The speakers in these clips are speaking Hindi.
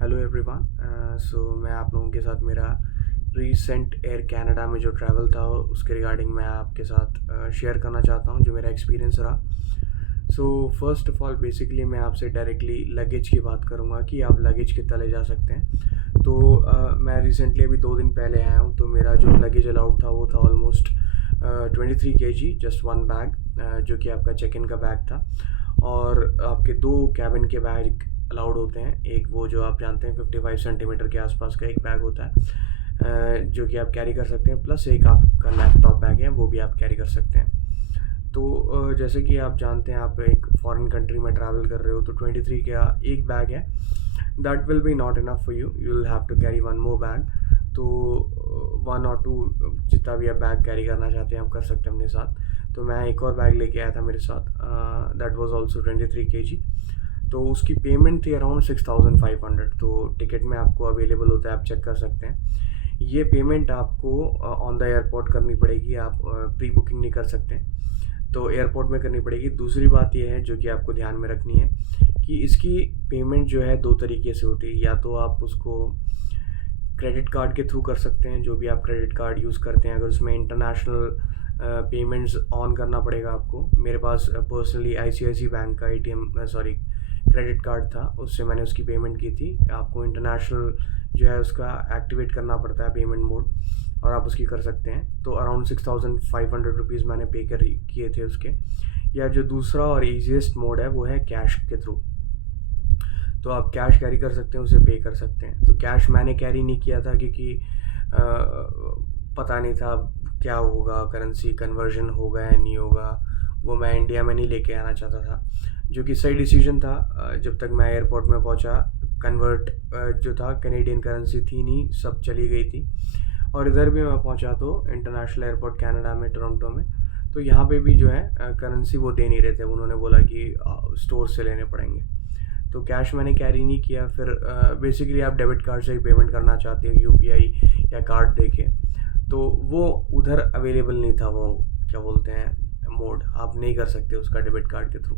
Hello everyone. मैं आप लोगों के साथ मेरा रीसेंट एयर कनाडा में जो ट्रैवल था उसके रिगार्डिंग मैं आपके साथ शेयर करना चाहता हूँ जो मेरा एक्सपीरियंस रहा। फर्स्ट ऑफ ऑल बेसिकली मैं आपसे डायरेक्टली लगेज की बात करूँगा कि आप लगेज कितना ले जा सकते हैं। मैं रिसेंटली अभी 2 दिन पहले आया हूँ, तो मेरा जो लगेज अलाउड था वो था almost 23 kg, just one bag, जो कि आपका चेक इन का बैग था। और आपके 2 कैबिन के बैग अलाउड होते हैं। एक वो जो आप जानते हैं 55 सेंटीमीटर के आसपास का एक बैग होता है, जो कि आप कैरी कर सकते हैं, प्लस एक आपका लैपटॉप बैग है वो भी आप कैरी कर सकते हैं। जैसे कि आप जानते हैं आप एक फॉरेन कंट्री में ट्रैवल कर रहे हो, तो 23 का एक बैग है, that will be not enough for you, you will have to carry one more bag. तो 1 और 2 जितना भी आप बैग कैरी करना चाहते हैं आप कर सकते हैं अपने साथ। तो मैं एक और बैग लेके आया था मेरे साथ, दैट वाज आल्सो 23 kg। तो उसकी पेमेंट थी अराउंड 6500। तो टिकट में आपको अवेलेबल होता है, आप चेक कर सकते हैं। ये पेमेंट आपको ऑन द एयरपोर्ट करनी पड़ेगी, आप प्री बुकिंग नहीं कर सकते, तो एयरपोर्ट में करनी पड़ेगी। दूसरी बात यह है जो कि आपको ध्यान में रखनी है कि इसकी पेमेंट जो है 2 तरीके से होती है। या तो आप उसको क्रेडिट कार्ड के थ्रू कर सकते हैं, जो भी आप क्रेडिट कार्ड यूज़ करते हैं, अगर उसमें इंटरनेशनल पेमेंट्स ऑन करना पड़ेगा आपको। मेरे पास पर्सनली ICICI बैंक का क्रेडिट कार्ड था, उससे मैंने उसकी पेमेंट की थी। आपको इंटरनेशनल जो है उसका एक्टिवेट करना पड़ता है पेमेंट मोड, और आप उसकी कर सकते हैं। तो अराउंड 6500 रुपीज़ मैंने पे कर किए थे उसके। या जो दूसरा और ईजीएस्ट मोड है वो है कैश के थ्रू, तो आप कैश कैरी कर सकते हैं, उसे पे कर सकते हैं। तो कैश मैंने कैरी नहीं किया था क्योंकि पता नहीं था क्या होगा, करेंसी कन्वर्जन होगा या नहीं होगा, वो मैं इंडिया में नहीं लेके आना चाहता था, जो कि सही डिसीजन था। जब तक मैं एयरपोर्ट में पहुंचा, कन्वर्ट जो था कैनेडियन करेंसी थी नहीं, सब चली गई थी। और इधर भी मैं पहुंचा तो इंटरनेशनल एयरपोर्ट कनाडा में, टोरंटो में, तो यहाँ पे भी जो है करेंसी वो दे नहीं रहे थे। उन्होंने बोला कि स्टोर से लेने पड़ेंगे। तो कैश मैंने कैरी नहीं किया। फिर बेसिकली आप डेबिट कार्ड से ही पेमेंट करना चाहते हो, यूपीआई या कार्ड देके, तो वो उधर अवेलेबल नहीं था, वो क्या बोलते हैं मोड, आप नहीं कर सकते उसका डेबिट कार्ड के थ्रू।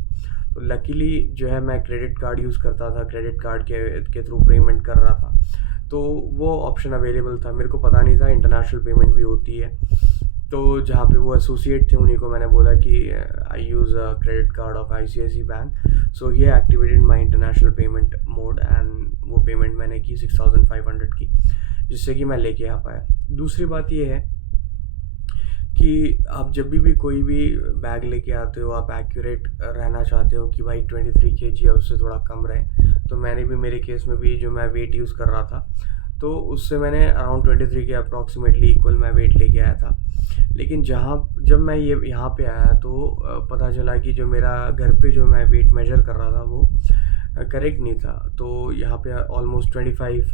तो लकीली जो है मैं क्रेडिट कार्ड यूज़ करता था, क्रेडिट कार्ड के थ्रू पेमेंट कर रहा था, तो वो ऑप्शन अवेलेबल था। मेरे को पता नहीं था इंटरनेशनल पेमेंट भी होती है। तो जहाँ पे वो एसोसिएट थे उन्हीं को मैंने बोला कि I use credit card of ICICI bank, so ये activated my international payment mode, and वो पेमेंट मैंने की 6500 की, जिससे कि मैं लेके आ पाया। दूसरी बात ये है कि आप जब भी कोई भी बैग लेके आते हो, आप एक्यूरेट रहना चाहते हो कि भाई 23 kg है, उससे थोड़ा कम रहे। तो मैंने भी, मेरे केस में भी जो मैं वेट यूज़ कर रहा था, तो उससे मैंने अराउंड 23 के अप्रॉक्सीमेटली इक्वल मैं वेट लेके आया था। लेकिन जब मैं यहाँ पे आया तो पता चला कि जो मेरा घर पे जो मैं वेट मेजर कर रहा था वो करेक्ट नहीं था। तो यहाँ पे ऑलमोस्ट 25,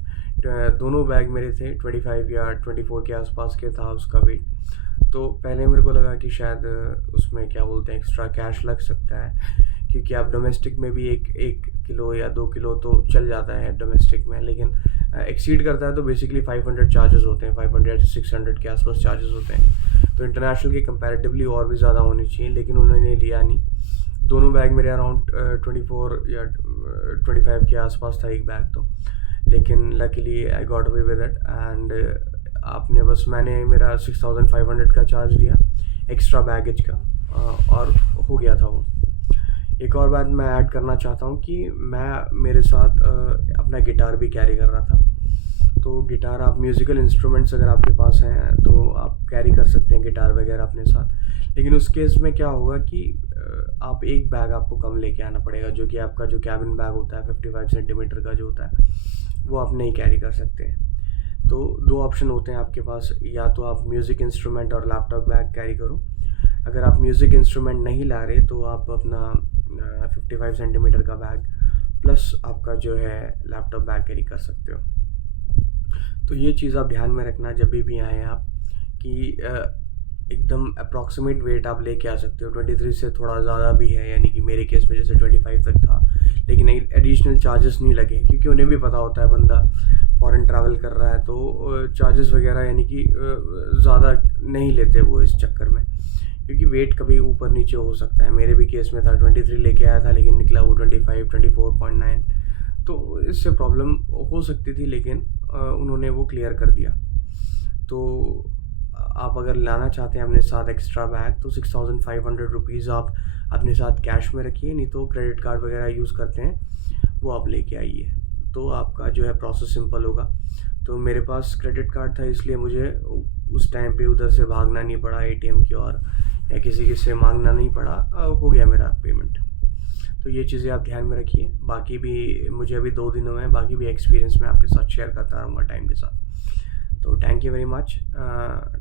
दोनों बैग मेरे थे 25 या 24 के आसपास के था उसका वेट। तो पहले मेरे को लगा कि शायद उसमें क्या बोलते हैं एक्स्ट्रा कैश लग सकता है, क्योंकि आप डोमेस्टिक में भी एक किलो या 2 किलो तो चल जाता है डोमेस्टिक में, लेकिन एक्सीड करता है तो बेसिकली 500 चार्जेस होते हैं, 500 से 600 के आसपास चार्जेस होते हैं। तो इंटरनेशनल के कंपैरेटिवली और भी ज़्यादा होनी चाहिए, लेकिन उन्होंने लिया नहीं। दोनों बैग मेरे अराउंड 24 या 25 के आसपास था एक बैग तो, लेकिन luckily I got away with it. And मैंने मेरा 6500 का चार्ज दिया एक्स्ट्रा बैगेज का, और हो गया था वो। एक और बात मैं ऐड करना चाहता हूँ कि मैं मेरे साथ अपना गिटार भी कैरी कर रहा था। तो गिटार, आप म्यूज़िकल इंस्ट्रूमेंट्स अगर आपके पास हैं तो आप कैरी कर सकते हैं गिटार वगैरह अपने साथ। लेकिन उस केस में क्या होगा कि आप एक बैग आपको कम लेके आना पड़ेगा, जो कि आपका जो कैबिन बैग होता है 55 सेंटीमीटर का जो होता है, वो आप नहीं कैरी कर सकते। तो 2 ऑप्शन होते हैं आपके पास, या तो आप म्यूज़िक इंस्ट्रूमेंट और लैपटॉप बैग कैरी करो। अगर आप म्यूज़िक इंस्ट्रूमेंट नहीं ला रहे तो आप अपना 55 सेंटीमीटर का बैग प्लस आपका जो है लैपटॉप बैग कैरी कर सकते हो। तो ये चीज़ आप ध्यान में रखना जब भी आएँ आप, कि एकदम अप्रॉक्सीमेट वेट आप लेके आ सकते हो। 23 से थोड़ा ज़्यादा भी है, यानी कि मेरे केस में जैसे 25 तक था, लेकिन एडिशनल चार्जेस नहीं लगे, क्योंकि उन्हें भी पता होता है बंदा फॉरेन ट्रैवल कर रहा है, तो चार्जेस वगैरह यानी कि ज़्यादा नहीं लेते वो इस चक्कर में, क्योंकि वेट कभी ऊपर नीचे हो सकता है। मेरे भी केस में था, 23 लेके आया था लेकिन निकला वो 25, 24.9। तो इससे प्रॉब्लम हो सकती थी, लेकिन उन्होंने वो क्लियर कर दिया। तो आप अगर लाना चाहते हैं अपने साथ एक्स्ट्रा बैग, तो 6500 रुपीज़ आप अपने साथ कैश में रखिए, नहीं तो क्रेडिट कार्ड वगैरह यूज़ करते हैं वो आप लेके आइए, तो आपका जो है प्रोसेस सिंपल होगा। तो मेरे पास क्रेडिट कार्ड था, इसलिए मुझे उस टाइम पे उधर से भागना नहीं पड़ा एटीएम की ओर, या किसी के से मांगना नहीं पड़ा, हो गया मेरा पेमेंट। तो ये चीज़ें आप ध्यान में रखिए। बाकी भी मुझे अभी 2 दिन हुए हैं, बाकी भी एक्सपीरियंस मैं आपके साथ शेयर करता रहूँगा टाइम के साथ। So thank you very much.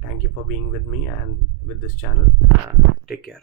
Thank you for being with me and with this channel. Take care.